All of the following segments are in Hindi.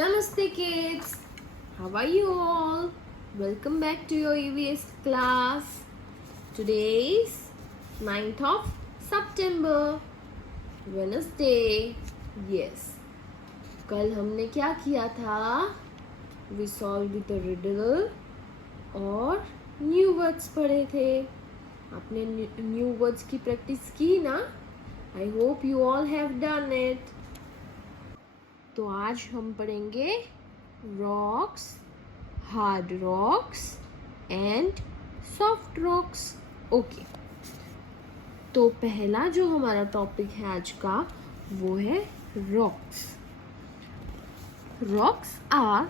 Namaste kids, how are you all? Welcome back to your EVS class. Today is 9th of September, Wednesday. Yes, कल हमने क्या किया था? We solved the riddle और new words पढ़े थे. आपने new words की प्रैक्टिस की ना? I hope you all have done it. तो आज हम पढ़ेंगे rocks, hard rocks and soft rocks. Okay, तो पहला जो हमारा टॉपिक है आज का वो है rocks. Rocks are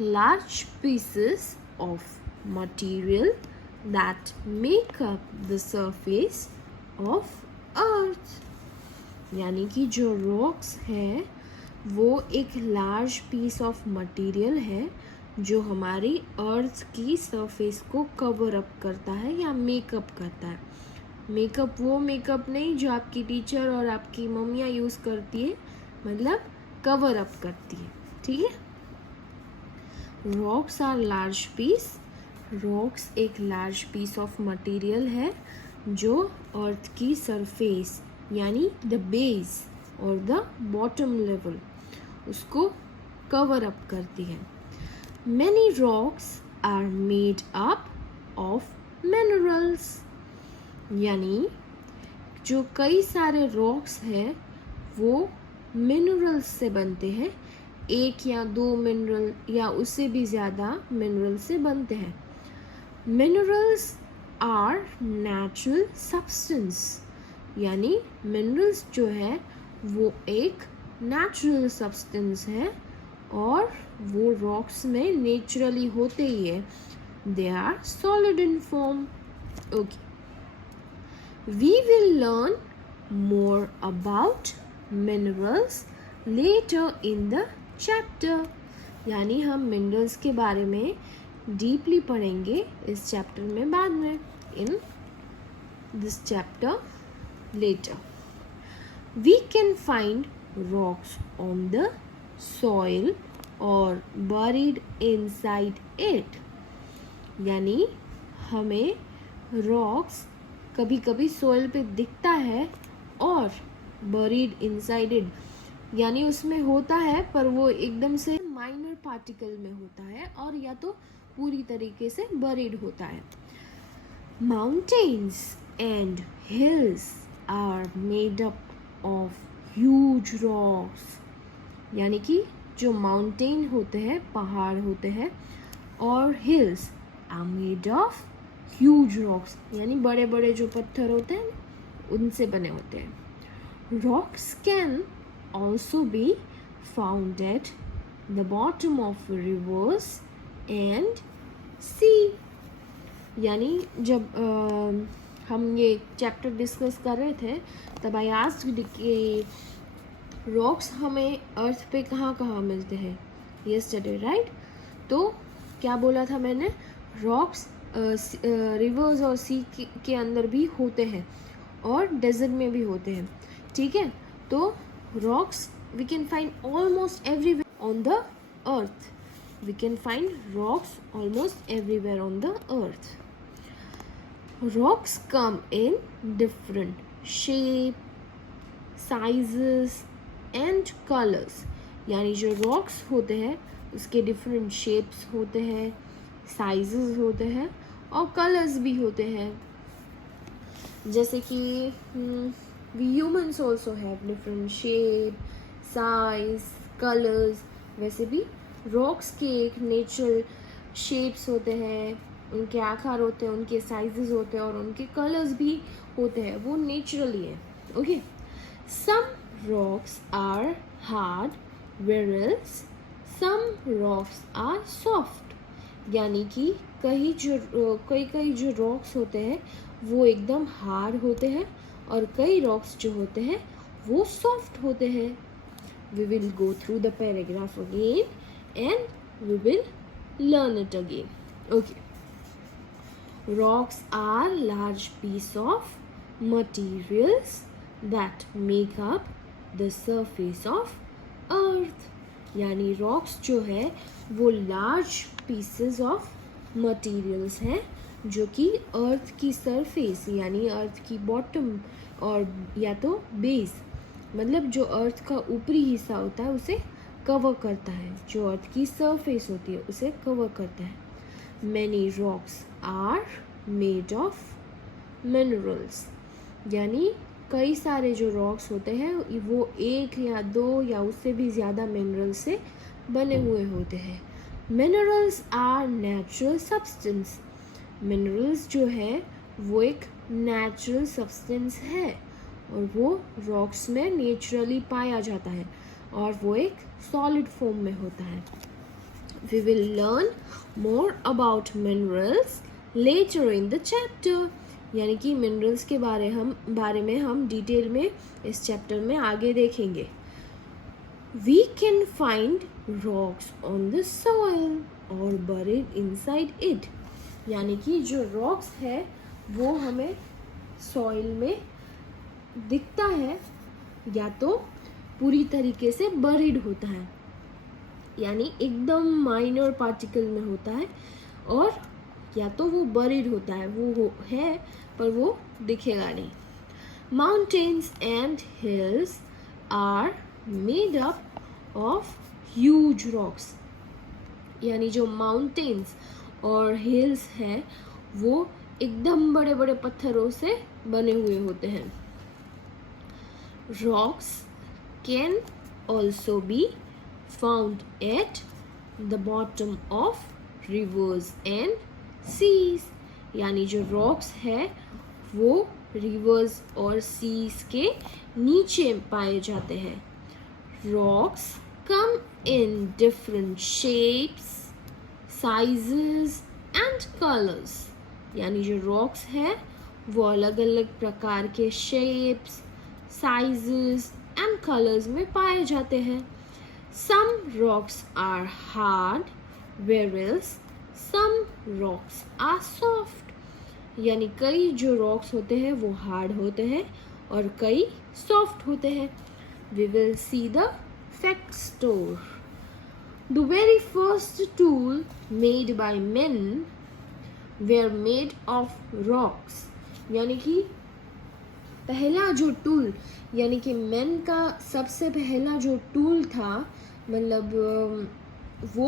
large pieces of material that make up the surface of earth. यानी कि जो रॉक्स है वो एक लार्ज पीस ऑफ मटेरियल है जो हमारी अर्थ की सरफेस को कवर अप करता है या मेकअप करता है. मेकअप वो मेकअप नहीं जो आपकी टीचर और आपकी मम्मियाँ यूज़ करती है, मतलब कवर अप करती है. ठीक है. Rocks are large piece. Rocks एक लार्ज पीस ऑफ मटेरियल है जो अर्थ की सरफेस यानी द बेस और द बॉटम लेवल उसको कवर अप करती है. Many rocks are made up of minerals. यानी जो कई सारे रॉक्स हैं वो मिनरल्स से बनते हैं. एक या दो मिनरल या उससे भी ज़्यादा मिनरल से बनते हैं. Minerals are natural substance. यानी मिनरल्स जो है वो एक नेचुरल सब्सटेंस है और वो रॉक्स में नेचुरली होते ही है. They are solid in form. Okay, we will learn more about minerals later in the chapter. यानी हम मिनरल्स के बारे में डीपली पढ़ेंगे इस चैप्टर में बाद में, in this chapter later. We can find rocks on the soil or buried inside it. यानी हमें rocks कभी कभी soil पे दिखता है और buried inside it यानी उसमें होता है पर वो एकदम से minor particle में होता है और या तो पूरी तरीके से buried होता है. Mountains and hills are made up of huge rocks. यानी कि जो माउंटेन होते हैं, पहाड़ होते हैं, और hills are made of huge rocks. यानी बड़े बड़े जो पत्थर होते हैं उनसे बने होते हैं. Rocks can also be found at the bottom of rivers and sea. यानी जब हम ये चैप्टर डिस्कस कर रहे थे तब आई आस्क्ड कि रॉक्स हमें अर्थ पे कहाँ कहाँ मिलते हैं यस्टरडे, राइट? तो क्या बोला था मैंने? रॉक्स रिवर्स और सी के अंदर भी होते हैं और डेजर्ट में भी होते हैं. ठीक है. तो rocks we can find almost everywhere on the earth. We can find rocks almost everywhere on the earth. Rocks come in different shape, sizes and colors. यानी जो rocks होते हैं उसके different shapes होते हैं, sizes होते हैं और colors भी होते हैं. जैसे कि we humans also have different shape, size, colors. वैसे भी rocks के एक natural shapes होते हैं, उनके आकार होते हैं, उनके साइजेस होते हैं और उनके कलर्स भी होते हैं. वो नेचुरली है. Okay. Some rocks are hard whereas some rocks are soft. यानी कि कई जो रॉक्स होते हैं वो एकदम हार्ड होते हैं और कई रॉक्स जो होते हैं वो सॉफ्ट होते हैं. We will go through the paragraph again and we will learn it again. Okay. Rocks are large piece of materials that make up the surface of earth. यानी रॉक्स जो है वो लार्ज पीसेस ऑफ मटेरियल्स हैं जो कि अर्थ की सरफेस यानी अर्थ की बॉटम और या तो बेस मतलब जो अर्थ का ऊपरी हिस्सा होता है उसे कवर करता है, जो अर्थ की सरफेस होती है उसे कवर करता है. Many rocks are made of minerals. यानी कई सारे जो रॉक्स होते हैं वो एक या दो या उससे भी ज़्यादा मिनरल से बने हुए होते हैं. Minerals are natural substance. Minerals जो है वो एक नेचुरल सब्सटेंस है और वो रॉक्स में नेचुरली पाया जाता है और वो एक सॉलिड फॉर्म में होता है. We will learn more about minerals later in the chapter. यानी कि मिनरल्स के बारे में हम डिटेल में इस चैप्टर में आगे देखेंगे. We can find rocks on the soil or buried inside it. यानी कि जो रॉक्स है वो हमें सॉइल में दिखता है या तो पूरी तरीके से बरीड होता है यानी एकदम माइनर पार्टिकल में होता है और या तो वो बरीड होता है है पर वो दिखेगा नहीं. Mountains and hills are made up of huge rocks. यानी जो माउंटेन्स और हिल्स हैं वो एकदम बड़े बड़े पत्थरों से बने हुए होते हैं. Rocks can also be found at the bottom of rivers and seas. यानी जो rocks है वो rivers और seas के नीचे पाए जाते हैं. Rocks come in different shapes, sizes and colors. यानी जो rocks है वो अलग अलग प्रकार के shapes, sizes and colors में पाए जाते हैं. Some rocks are hard, whereas some rocks are soft. यानी कई जो rocks होते हैं वो hard होते हैं और कई soft होते हैं. We will see the fact store. The very first tool made by men were made of rocks. यानी कि पहला जो टूल यानी कि मैन का सबसे पहला जो टूल था मतलब वो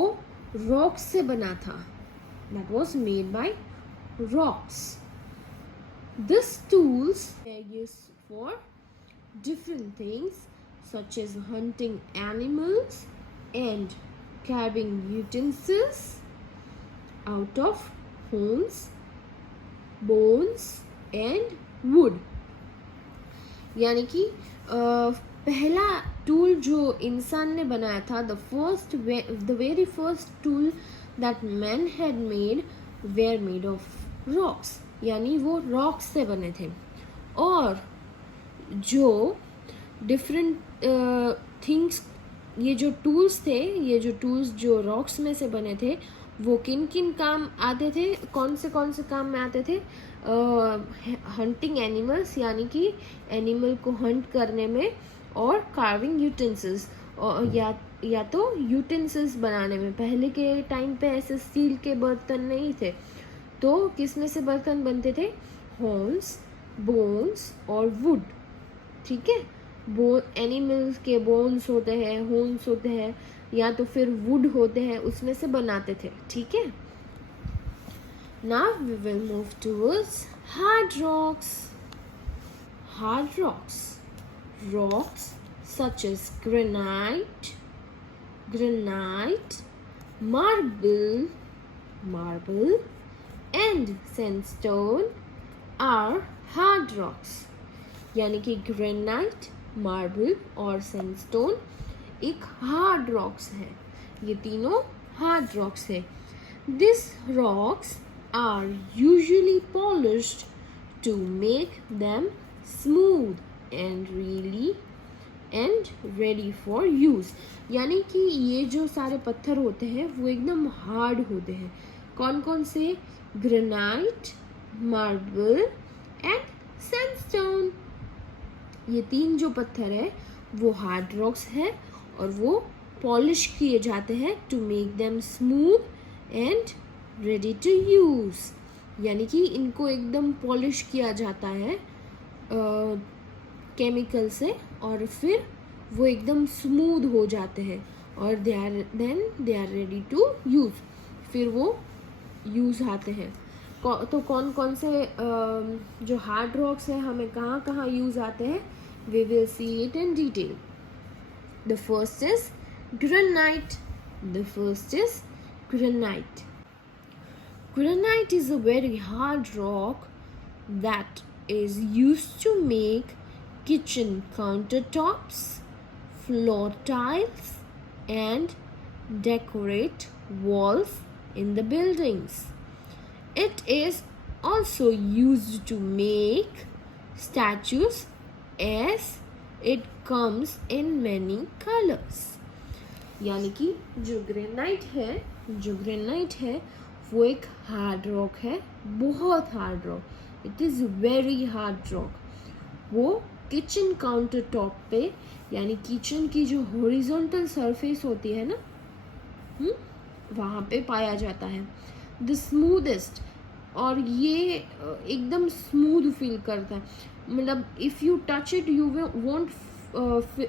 रॉक्स से बना था. That was made by rocks. These tools are used for different things such as hunting animals and carving utensils out of horns, bones and wood. यानी कि पहला टूल जो इंसान ने बनाया था the very first tool that man had made were made of rocks. यानी वो rocks से बने थे. और जो different things ये जो tools जो rocks में से बने थे वो किन किन काम आते थे, कौन से काम में आते थे. हंटिंग एनिमल्स यानी कि एनिमल को हंट करने में और कार्विंग यूटेंसिल्स या तो यूटेंसिल्स बनाने में. पहले के टाइम पे ऐसे स्टील के बर्तन नहीं थे तो किस में से बर्तन बनते थे, हॉर्न्स, बोन्स और वुड. ठीक है, एनिमल्स के बोन्स होते हैं, हॉर्न्स होते हैं या तो फिर वुड होते हैं उसमें से बनाते थे. ठीक है. Now we will move towards hard rocks. Hard rocks. Rocks such as granite, marble and sandstone are hard rocks. यानी कि ग्रेनाइट, मार्बल और सैंडस्टोन एक हार्ड रॉक्स है. ये तीनों हार्ड रॉक्स है. These rocks are usually polished to make them smooth and ready for use. यानी कि ये जो सारे पत्थर होते हैं वो एकदम हार्ड होते हैं. कौन कौन से, ग्रेनाइट, मार्बल एंड सैंडस्टोन. ये तीन जो पत्थर है वो हार्ड रॉक्स है और वो पॉलिश किए जाते हैं to make them smooth and ready to use, यानी कि इनको एकदम पॉलिश किया जाता है केमिकल से और फिर वो एकदम स्मूथ हो जाते हैं और they are ready to use, फिर वो यूज़ आते हैं। तो कौन कौन से जो हार्ड रॉक्स हैं हमें कहाँ कहाँ यूज़ आते हैं, we will see it in detail. The first is granite. Granite is a very hard rock that is used to make kitchen countertops, floor tiles, and decorate walls in the buildings. It is also used to make statues as it comes in many colors. यानी कि जो ग्रेनाइट है वो एक हार्ड रॉक है, बहुत hard rock. It is very hard rock. वो किचन काउंटर टॉप पे यानी किचन की जो हॉरिजॉन्टल सरफेस होती है ना, वहाँ पे पाया जाता है। द स्मूदेस्ट, और ये एकदम स्मूथ फील करता है, मतलब if you touch it you won't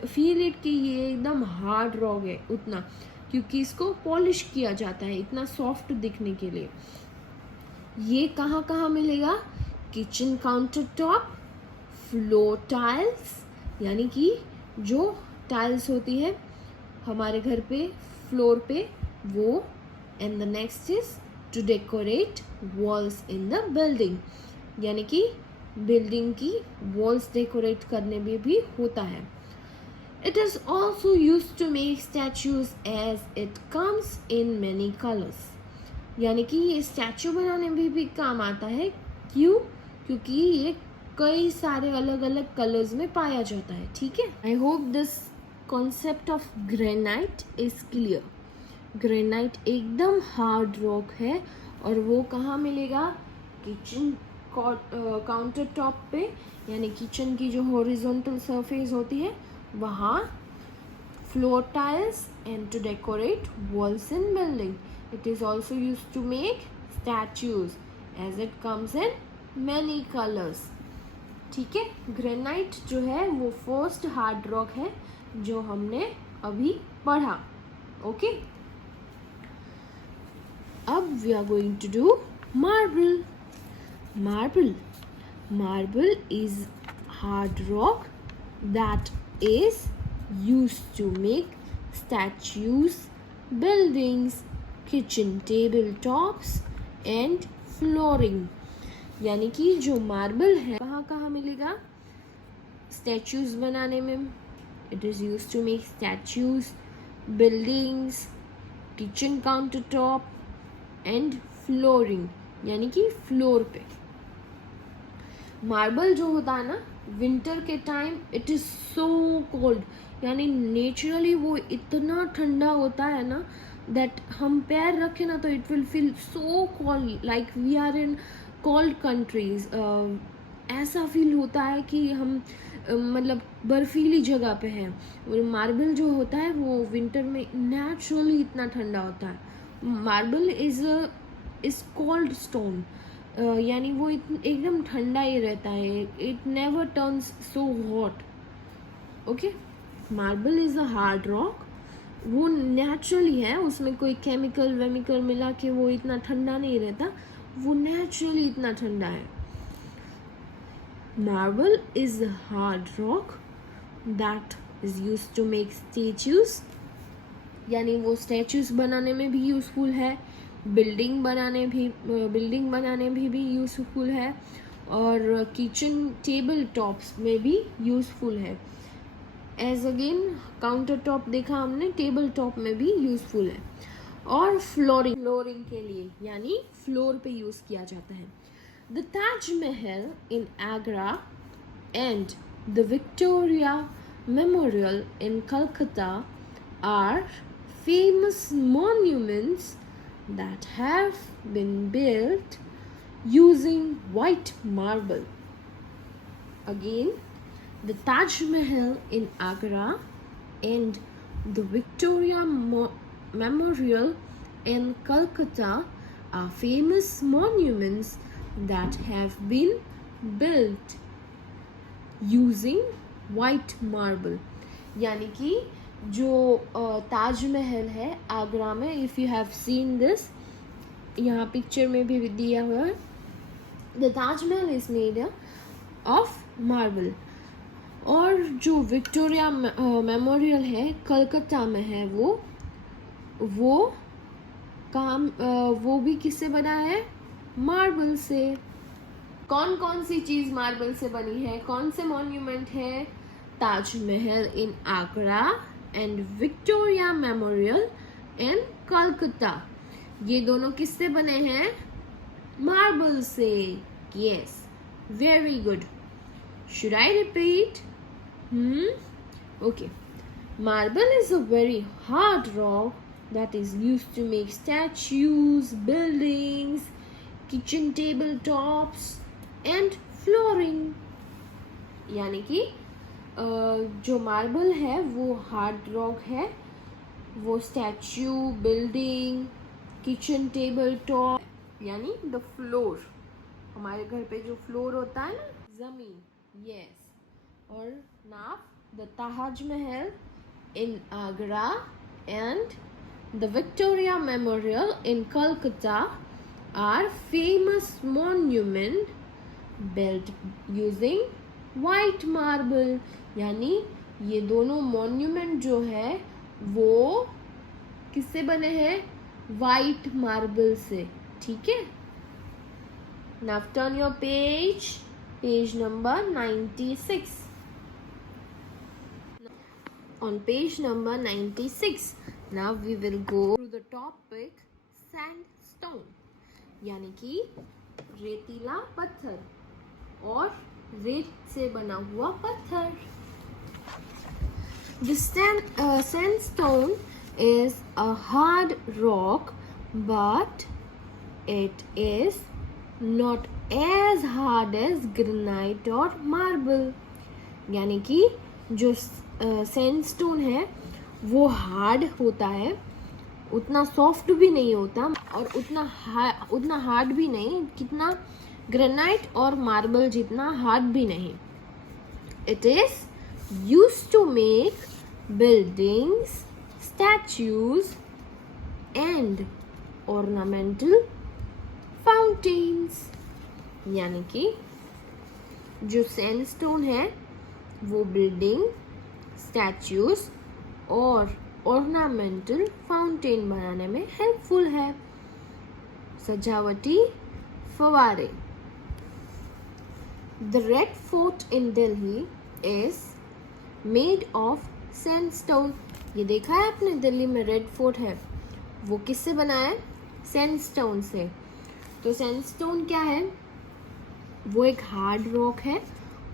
feel it कि ये एकदम हार्ड रॉक है उतना, क्योंकि इसको पॉलिश किया जाता है इतना सॉफ्ट दिखने के लिए। ये कहाँ कहाँ मिलेगा, kitchen counter top, floor tiles, यानी कि जो टाइल्स होती है हमारे घर पे फ्लोर पे वो, and the next is to decorate walls in the building, यानी कि बिल्डिंग की वॉल्स डेकोरेट करने में भी होता है। It is also used to make statues as it comes in many colors. यानी कि ये स्टैचू बनाने में भी काम आता है। क्यों? क्योंकि ये कई सारे अलग अलग कलर्स में पाया जाता है। ठीक है, I hope this concept of granite is clear. Granite एकदम हार्ड रॉक है और वो कहाँ मिलेगा, किचन काउंटर टॉप पे, यानी किचन की जो हॉरिजॉन्टल सरफेस होती है वहाँ, floor tiles, and to decorate walls in building. It is also used to make statues as it comes in many colors. ठीक है, ग्रेनाइट जो है वो फर्स्ट हार्ड रॉक है जो हमने अभी पढ़ा। ओके, अब we are going to do marble. Marble is hard rock that is used to make statues, buildings, kitchen tabletops and flooring. यानी कि जो मार्बल है कहाँ कहाँ मिलेगा, स्टैचूज बनाने में, it is use to make statues, buildings, kitchen counter top and flooring, यानी कि फ्लोर पे। मार्बल जो होता है ना, विंटर के time it is so cold, यानी नेचुरली वो इतना ठंडा होता है ना दैट हम पैर रखें ना तो it will feel so cold, like we are in cold countries. ऐसा फील होता है कि हम मतलब बर्फीली जगह पे हैं। मार्बल जो होता है वो विंटर में नेचुरली इतना ठंडा होता है। मार्बल इज कोल्ड स्टोन, यानी वो एकदम ठंडा ही रहता है, it never turns so hot. Okay, marble is a hard rock, वो नेचुरली है, उसमें कोई केमिकल वेमिकल मिला के वो इतना ठंडा नहीं रहता, वो नेचुरली इतना ठंडा है। Marble is a hard rock that is used to make statues, यानी वो स्टैचूज बनाने में भी यूज़फुल है, बिल्डिंग बनाने में भी यूज़फुल है, और किचन टेबल टॉप्स में भी यूज़फुल है। एज अगेन काउंटर टॉप देखा हमने, टेबल टॉप में भी यूज़फुल है। और फ्लोरिंग के लिए यानी फ्लोर पे यूज़ किया जाता है। The Taj Mahal in Agra and the Victoria Memorial in Calcutta are famous monuments that have been built using white marble. Again, the Taj Mahal in Agra and the Victoria Memorial in Calcutta are famous monuments that have been built using white marble. यानी कि जो ताजमहल है आगरा में, if you have seen this, यहाँ पिक्चर में भी दिया हुआ है, the Taj Mahal is made of marble. और जो विक्टोरिया मेमोरियल है कलकत्ता में है, वो भी किससे बना है? मार्बल से. कौन कौन सी चीज़ मार्बल से बनी है? कौन से मॉन्यूमेंट है? Taj Mahal in Agra and Victoria Memorial in Calcutta. ये दोनों किससे बने हैं? मार्बल से. Yes, very good. Should I repeat? Okay. Marble is a very hard rock that is used to make statues, buildings, kitchen table tops and flooring. यानी कि जो मार्बल है वो हार्ड रॉक है, वो statue, building, kitchen table top यानी द फ्लोर, हमारे घर पे जो फ्लोर होता है ना, जमीन. यस. और now the Taj Mahal in Agra and the Victoria Memorial in Calcutta are famous monument built using white marble. यानी ये दोनों monument जो है वो किससे बने हैं? white marble से. ठीक है. Now turn your page number 96. On page number 96, now we will go to the topic sandstone, यानी कि रेतीला पत्थर और रेत से बना हुआ पत्थर. The sandstone is a hard rock, but it is not as hard as granite or marble. यानी कि जो सैंडस्टोन है वो हार्ड होता है, उतना सॉफ्ट भी नहीं होता और उतना हार्ड भी नहीं, कितना ग्रेनाइट और मार्बल जितना हार्ड भी नहीं. It is used to make buildings, statues and ornamental fountains. यानी कि जो सैंडस्टोन है वो बिल्डिंग, स्टैच्यूज और ऑर्नामेंटल फाउंटेन बनाने में हेल्पफुल है. सजावटी फवारे. The Red Fort in Delhi is made of sandstone. ये देखा है आपने, दिल्ली में रेड फोर्ट है, वो किससे बना है? सैंडस्टोन से. तो सैंडस्टोन क्या है? वो एक हार्ड रॉक है,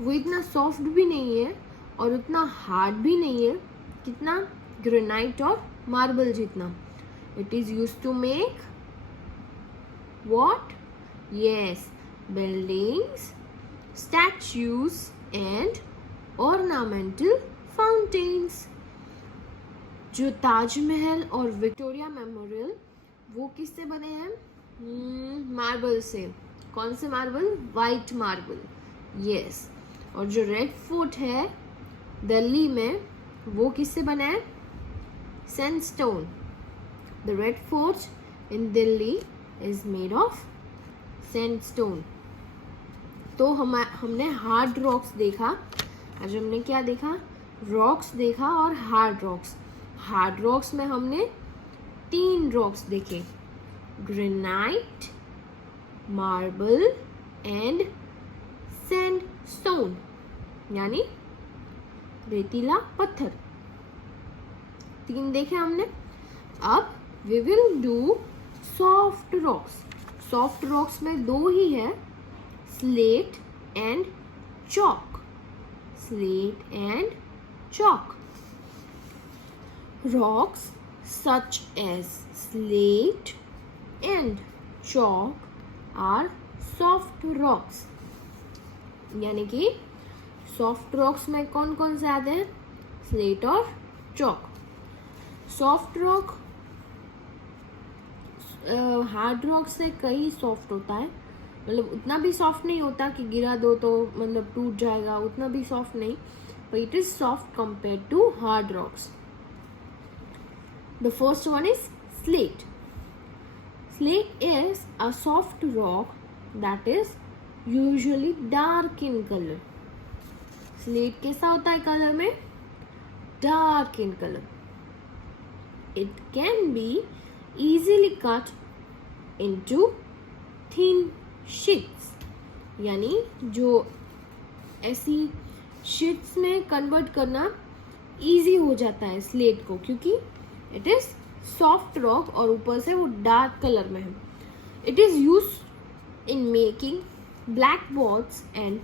वो इतना सॉफ्ट भी नहीं है और उतना हार्ड भी नहीं है, कितना ग्रेनाइट और मार्बल जितना. It is used to make what? Yes, buildings, statues and ornamental fountains. जो ताजमहल और विक्टोरिया मेमोरियल वो किससे बने हैं? मार्बल से. कौन से मार्बल? White marble. यस. और जो रेड फोर्ट है दिल्ली में वो किससे बना है? Sandstone. The Red Fort in Delhi is made of sandstone. तो हमने हार्ड रॉक्स देखा. आज हमने क्या देखा? रॉक्स देखा और हार्ड रॉक्स. हार्ड रॉक्स में हमने 3 रॉक्स देखे, ग्रेनाइट, मार्बल एंड सैंडस्टोन यानी रेतीला पत्थर. 3 देखे हमने. अब we will do soft rocks. Soft rocks में 2 ही है, slate and chalk. Slate and chalk. Rocks such as slate and chalk are soft rocks. यानी कि सॉफ्ट रॉक्स में कौन कौन से आते हैं? स्लेट और chalk. Soft rock hard rock से कई सॉफ्ट होता है, मतलब उतना भी सॉफ्ट नहीं होता कि गिरा दो तो मतलब टूट जाएगा, उतना भी सॉफ्ट नहीं, but it is soft compared to hard rocks. The first one is slate. Slate is a soft rock that is usually dark in color. Slate कैसा होता है कलर में? Dark in color. It can be easily cut into thin sheets. यानी जो ऐसी शीट्स में कन्वर्ट करना इजी हो जाता है स्लेट को, क्योंकि इट इज सॉफ्ट रॉक और ऊपर से वो डार्क कलर में है. It is use in making black boards and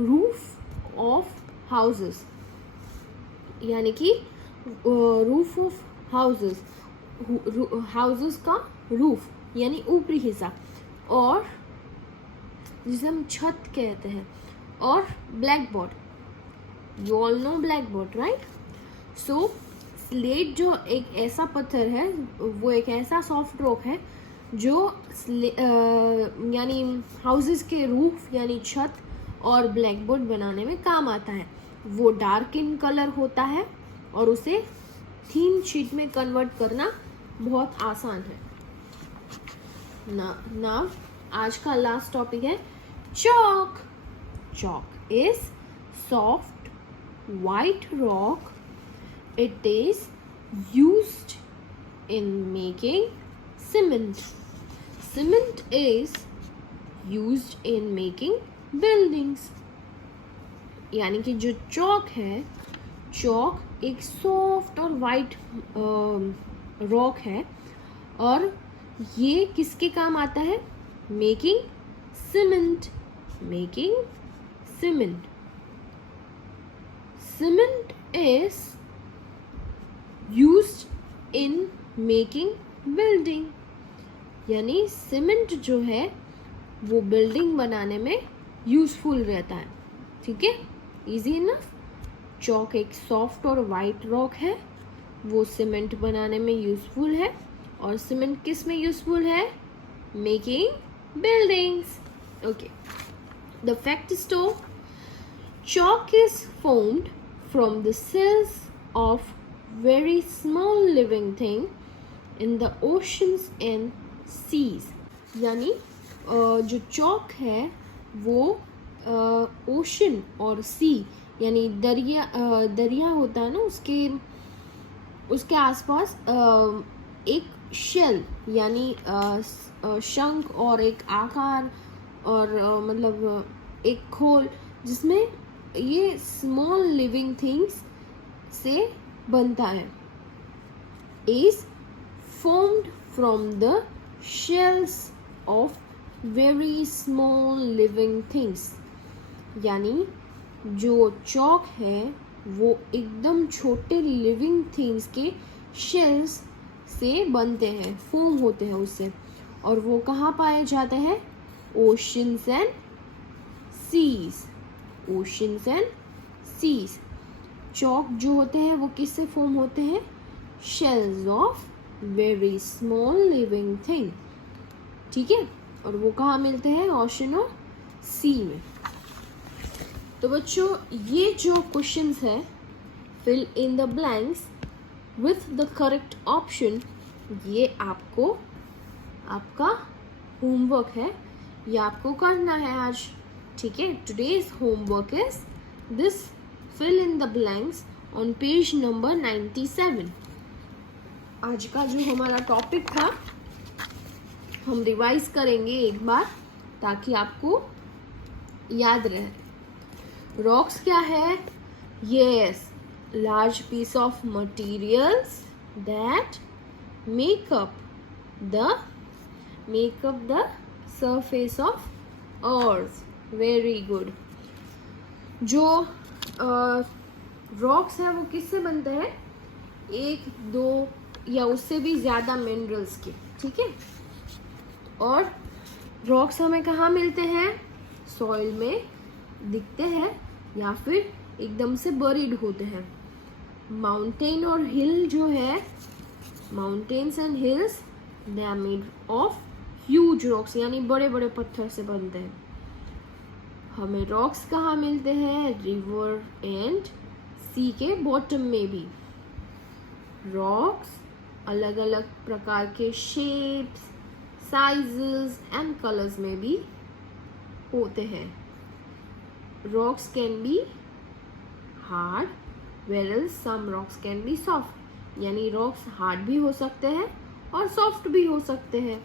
roof of houses. यानी कि रूफ ऑफ हाउसेस, हाउसेस का रूफ यानी ऊपरी हिस्सा, और जिसे हम छत कहते हैं, और black board. You all know black board, right? So slate जो एक ऐसा पत्थर है, वो एक ऐसा सॉफ्ट रॉक है जो यानी हाउसेस के रूफ यानी छत और ब्लैक बोर्ड बनाने में काम आता है. वो डार्क इन कलर होता है और उसे थीन शीट में कन्वर्ट करना बहुत आसान है. ना आज का लास्ट टॉपिक है chalk. Chalk is soft white rock. It is used in making cement. Cement is used in making buildings. यानी कि जो चॉक है, चॉक एक सॉफ्ट और वाइट रॉक है और ये किसके काम आता है? Making cement. Making cement. Cement is used in making building. यानी सीमेंट जो है वो बिल्डिंग बनाने में यूजफुल रहता है. ठीक है, इजी इनफ. चॉक एक सॉफ्ट और वाइट रॉक है, वो सीमेंट बनाने में यूजफुल है. और सीमेंट किस में यूजफुल है? Making buildings. Okay, the fact stove. Chalk is formed from the cells of very small living thing in the oceans and seas. यानी जो चॉक है वो ओशन और सी यानी दरिया होता है ना, उसके आसपास एक शेल यानी शंख और एक आकार और मतलब एक खोल जिसमें ये स्मॉल लिविंग थिंग्स से बनता है. Is formed from the shells of very small living things. यानी जो चॉक है वो एकदम छोटे लिविंग थिंग्स के शेल्स से बनते हैं, फॉर्म होते हैं उससे. और वो कहाँ पाए जाते हैं? Oceans and seas. Oceans and seas. Chalk जो होते हैं वो किससे फॉर्म होते हैं? Shells of very small living thing. ठीक है, और वो कहाँ मिलते हैं? ओशन और सी में. तो बच्चों, ये जो क्वेश्चंस है fill in the blanks with the correct option, ये आपका होमवर्क है, ये आपको करना है आज. ठीक है, today's homework is this, fill in the blanks on page number 97. आज का जो हमारा टॉपिक था हम रिवाइज करेंगे एक बार ताकि आपको याद रहे. रॉक्स क्या है? Yes, large piece of materials that make up the surface of earth. Very good. जो रॉक्स है वो किससे बनते हैं? एक, दो या उससे भी ज़्यादा मिनरल्स के. ठीक है, और रॉक्स हमें कहाँ मिलते हैं? सॉइल में दिखते हैं या फिर एकदम से बरीड होते हैं. माउंटेन और हिल जो है mountains and hills they are made of huge rocks, यानी बड़े बड़े पत्थर से बनते हैं। हमें रॉक्स कहाँ मिलते हैं? रिवर एंड सी के बॉटम में भी। रॉक्स अलग अलग प्रकार के शेप्स, साइजेस एंड कलर्स में भी होते हैं। Rocks can be hard whereas some rocks can be soft, यानी रॉक्स हार्ड भी हो सकते हैं और सॉफ्ट भी हो सकते हैं।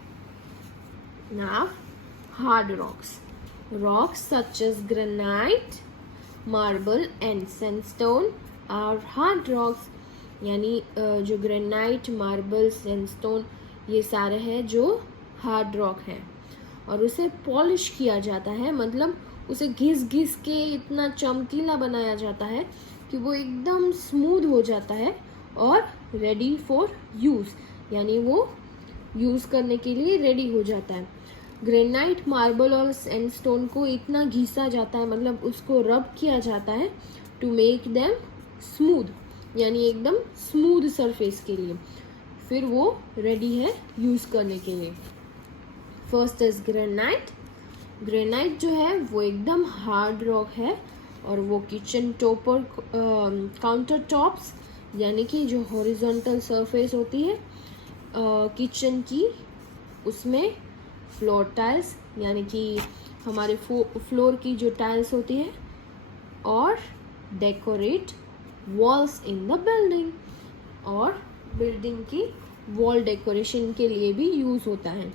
Now hard rocks such as granite, marble and sandstone are hard rocks, यानी जो ग्रेनाइट, मार्बल, सैंडस्टोन ये सारे हैं जो हार्ड रॉक है और उसे पॉलिश किया जाता है, मतलब उसे घिस घिस के इतना चमकीला बनाया जाता है कि वो एकदम स्मूथ हो जाता है और रेडी फॉर यूज़, यानी वो यूज़ करने के लिए रेडी हो जाता है। ग्रेनाइट, मार्बल और सैंडस्टोन को इतना घिसा जाता है, मतलब उसको रब किया जाता है टू मेक देम स्मूथ, यानी एकदम स्मूथ सरफेस के लिए, फिर वो रेडी है यूज़ करने के लिए। First is granite. ग्रेनाइट जो है वो एकदम हार्ड रॉक है और वो किचन टॉप और काउंटर टॉप्स, यानी कि जो हॉरिजॉन्टल सरफेस होती है किचन की, उसमें फ्लोर टाइल्स, यानी कि हमारे फ्लोर की जो टाइल्स होती है, और decorate walls in the building, और बिल्डिंग की वॉल डेकोरेशन के लिए भी यूज़ होता है।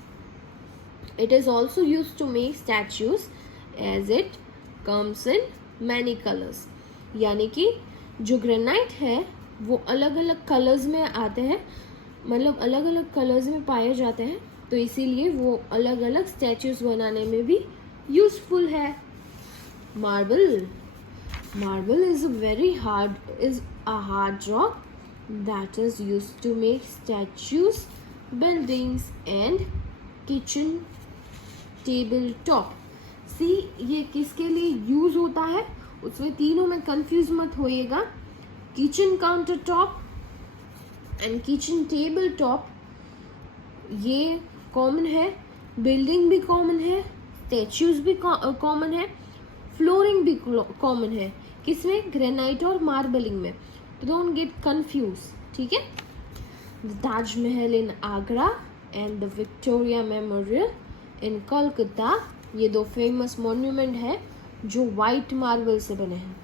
It is also used to make statues as it comes in many colors, यानी कि जो ग्रेनाइट है वो अलग अलग कलर्स में आते हैं, मतलब अलग अलग कलर्स में पाए जाते हैं, तो इसीलिए वो अलग अलग स्टैचूज बनाने में भी यूजफुल है। Marble is a hard rock that is used to make statues, buildings and kitchen table top. See, ये किसके लिए यूज होता है, उसमें तीनों में कंफ्यूज मत होइएगा। Kitchen counter top and kitchen table top ये कॉमन है, बिल्डिंग भी कॉमन है, स्टैच्यूज भी कॉमन है, फ्लोरिंग भी कॉमन है, किसमें? ग्रेनाइट और मार्बलिंग में। तो डोंट गेट कंफ्यूज, ठीक है। The Taj Mahal in Agra and the Victoria Memorial in Kolkata, ये दो फेमस मॉन्यूमेंट है जो वाइट मार्बल से बने हैं।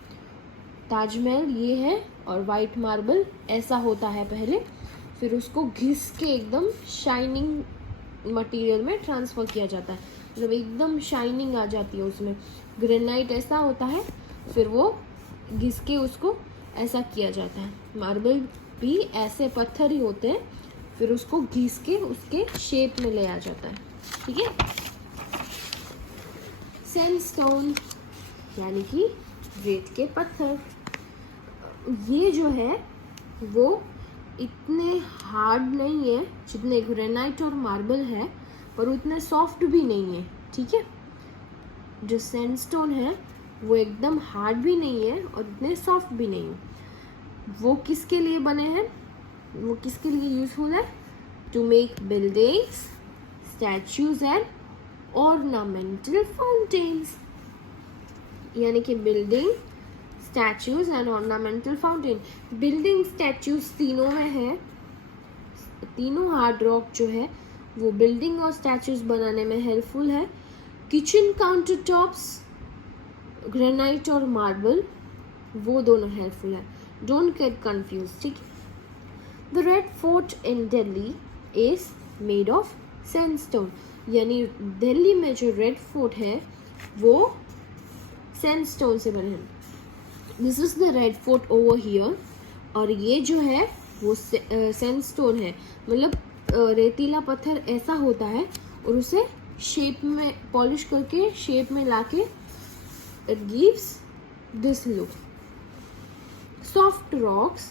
ताजमहल ये है और वाइट मार्बल ऐसा होता है पहले, फिर उसको घिस के एकदम शाइनिंग मटेरियल में ट्रांसफ़र किया जाता है, मतलब एकदम शाइनिंग आ जाती है उसमें। ग्रेनाइट ऐसा होता है, फिर वो घिस के उसको ऐसा किया जाता है। मार्बल भी ऐसे पत्थर ही होते हैं, फिर उसको घिस के उसके शेप में ले आ जाता है, ठीक है। सैंडस्टोन यानी कि रेत के पत्थर, ये जो है वो इतने हार्ड नहीं है जितने ग्रेनाइट और मार्बल है, पर उतने सॉफ्ट भी नहीं है, ठीक है। जो सैंडस्टोन है वो एकदम हार्ड भी नहीं है और इतने सॉफ्ट भी नहीं है। वो किसके लिए बने हैं, वो किसके लिए यूजफुल है? To make buildings, statues and ornamental fountains, यानी कि building, statues and ornamental fountain. Building, statues तीनों में है, तीनों हार्ड रॉक जो है वो बिल्डिंग और स्टैचूज बनाने में हेल्पफुल है। किचन काउंटर टॉप्स, ग्रेनाइट और मार्बल, वो दोनों हेल्पफुल है। डोंट गेट कंफ्यूज, ठीक है। The Red Fort in Delhi is made of sandstone, यानी दिल्ली में जो रेड फोर्ट है वो सैंडस्टोन से बने हैं। This is the Red fort over here, और ये जो है वो सैंडस्टोन है, मतलब रेतीला पत्थर ऐसा होता है और उसे शेप में पॉलिश करके शेप में लाके it gives this look. Soft rocks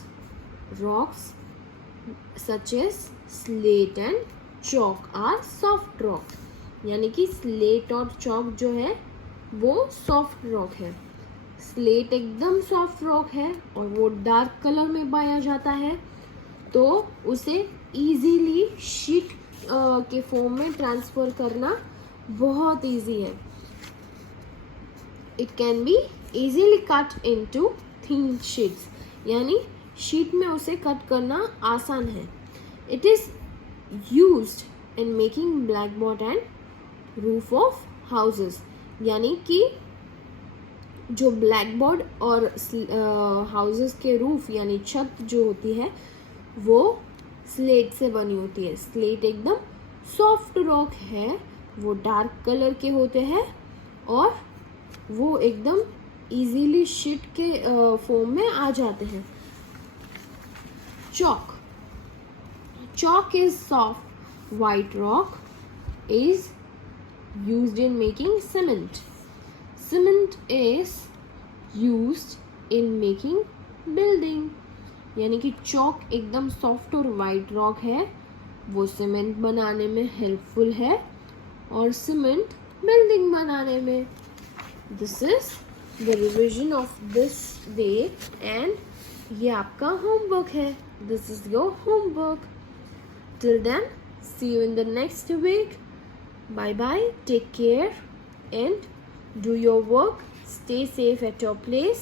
such as slate and chalk are soft rock, यानी कि स्लेट और चॉक जो है वो सॉफ्ट रॉक है। स्लेट एकदम सॉफ्ट रॉक है और वो डार्क कलर में पाया जाता है, तो उसे इजीली शीट के फॉर्म में ट्रांसफर करना बहुत इजी है. It can be easily cut into thin sheets, यानी शीट में उसे कट करना आसान है. It is used in making black board and roof of houses, यानी कि जो ब्लैक बोर्ड और हाउसेस के रूफ यानी छत जो होती है वो स्लेट से बनी होती है. स्लेट एकदम सॉफ्ट रॉक है, वो डार्क कलर के होते हैं और वो एकदम इजीली शीट के फॉर्म में आ जाते हैं. chalk. Chalk is soft white rock is used in making cement. Cement is used in making building. यानी कि चॉक एकदम सॉफ्ट और वाइट रॉक है, वो सीमेंट बनाने में हेल्पफुल है और सीमेंट बिल्डिंग बनाने में. This is the revision of this day and ये आपका होमवर्क है. This is your homework. Till then, see you in the next week. Bye bye, take care and do your work. Stay safe at your place.